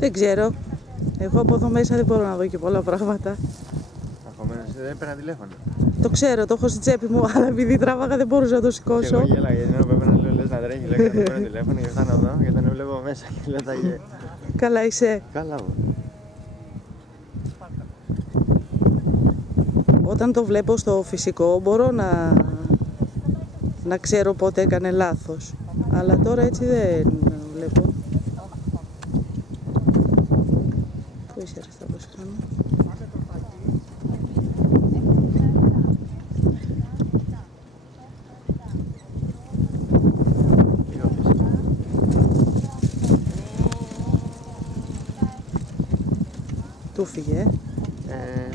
Δεν ξέρω. Εγώ από εδώ μέσα δεν μπορώ να δω και πολλά πράγματα. Ακόμα δεν έπαιρνα τηλέφωνο. Το ξέρω, το έχω στη τσέπη μου, αλλά επειδή τράβαγα δεν μπορούσα να το σηκώσω. Και εγώ γέλαγα γιατί ενώ πρέπει να λέω λες να τρέχει, λέω να παίρνω τηλέφωνο και φτάνω εδώ γιατί τον έβλεπα μέσα και λέω τα γε. Καλά είσαι. Καλά μου. Όταν το βλέπω στο φυσικό μπορώ να ξέρω πότε έκανε λάθος. Αλλά τώρα έτσι δεν βλέπω. Πού είσαι ρε Σταυροσχάνο? Του φύγε.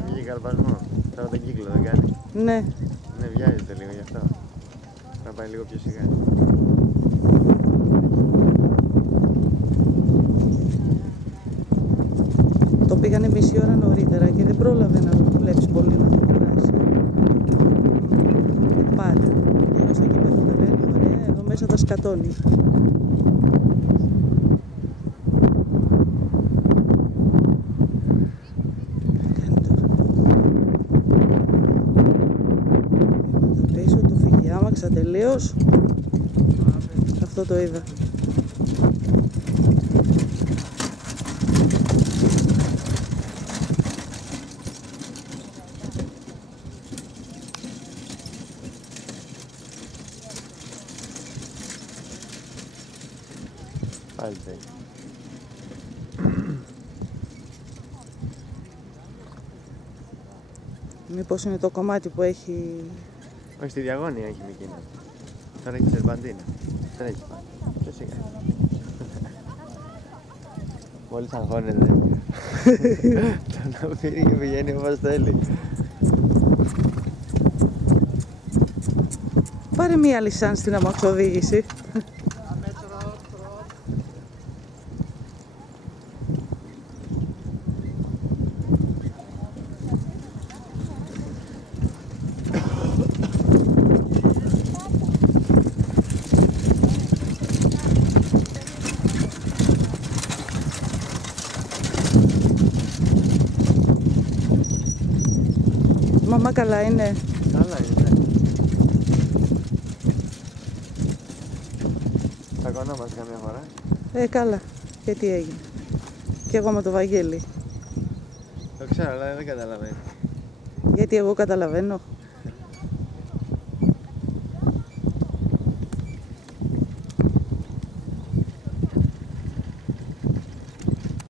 Βγήκε καλπασμό. Τώρα τον κύκλο δεν κάνει. Ναι. Ναι, βιάζεται λίγο γι' αυτό. Να πάει λίγο πιο σιγά. Το πήγανε μισή ώρα νωρίτερα και δεν πρόλαβε να το δουλέψει πολύ να το κουράσει. Πάλι. Ενώ στο γήπεδο τα κάνει ωραία, εδώ μέσα τα σκατώνει. Άμαξα τελείως. Αυτό το είδα. Πάλι θέλει. Μήπως είναι το κομμάτι που έχει... Όχι, στη διαγώνια έχει Μικίνα. Τώρα έχει σερπαντίνα. Τρέχει πάλι. Πιο σιγά. Μόλις αγχώνεται. Τον αφήνει και πηγαίνει όπως θέλει. Πάρε μία λισάν στην αμαξοδήγηση. Μαμά καλά είναι. Καλά είναι. Θα κονόμαστε καμιά φορά. Καλά. Και τι έγινε. Και εγώ με το Βαγγέλη. Το ξέρω, αλλά δεν καταλαβαίνει. Γιατί εγώ καταλαβαίνω.